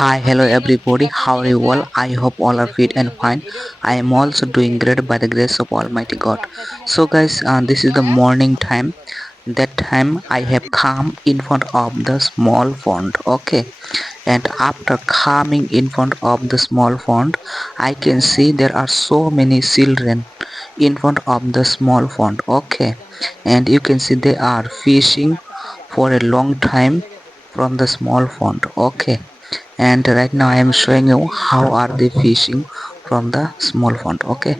Hi, hello everybody. How are you all? I hope all are fit and fine. I am also doing great by the grace of Almighty God. So, guys, this is the morning time. That time I have come in front of the small font. Okay, and after coming in front of the small font, I can see there are so many children in front of the small font. Okay, and you can see they are fishing for a long time from the small font. Okay, and right now I am showing you how are they fishing from the small font. Okay,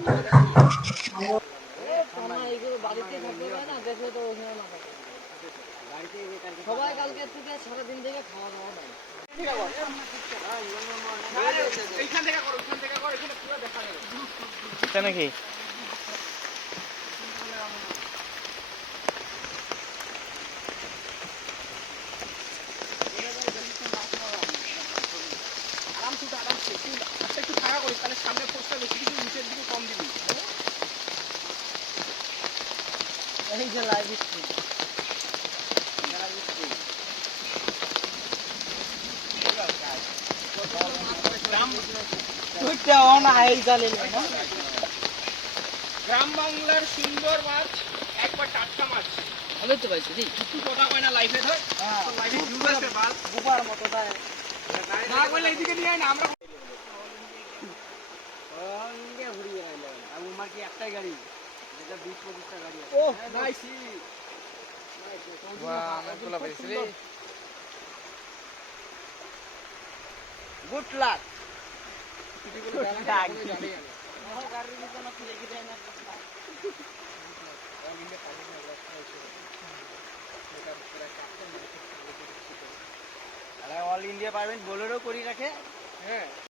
নাকি একটু ফাঁকা করিস, তাহলে সামনে পোস্টটা বেশি কিছু নিচের দিকে কম দিবি। এই যে লাইভ স্ট্রিম গ্রাম বাংলার সুন্দর মাছ, একবার টাটকা মাছ। ভালো তো পাইছি রে, একটু কথা কয় না লাইভে ধর। লাইভে ভিউ আছে বাল বুবার মতো দেয় না, বলে এইদিকে নিয়ে আয় না, আমরা ইন্ডিয়া ঘুরিয়ে আইলাম। আর উমার কি একটাই গাড়ি, যেটা 20-25টা গাড়ি আছে। ও নাইস ওয়া, অনেকগুলো পাইছি রে। Good luck. অল ইন্ডিয়া পারবেন বোলেরও করি রাখে। হ্যাঁ।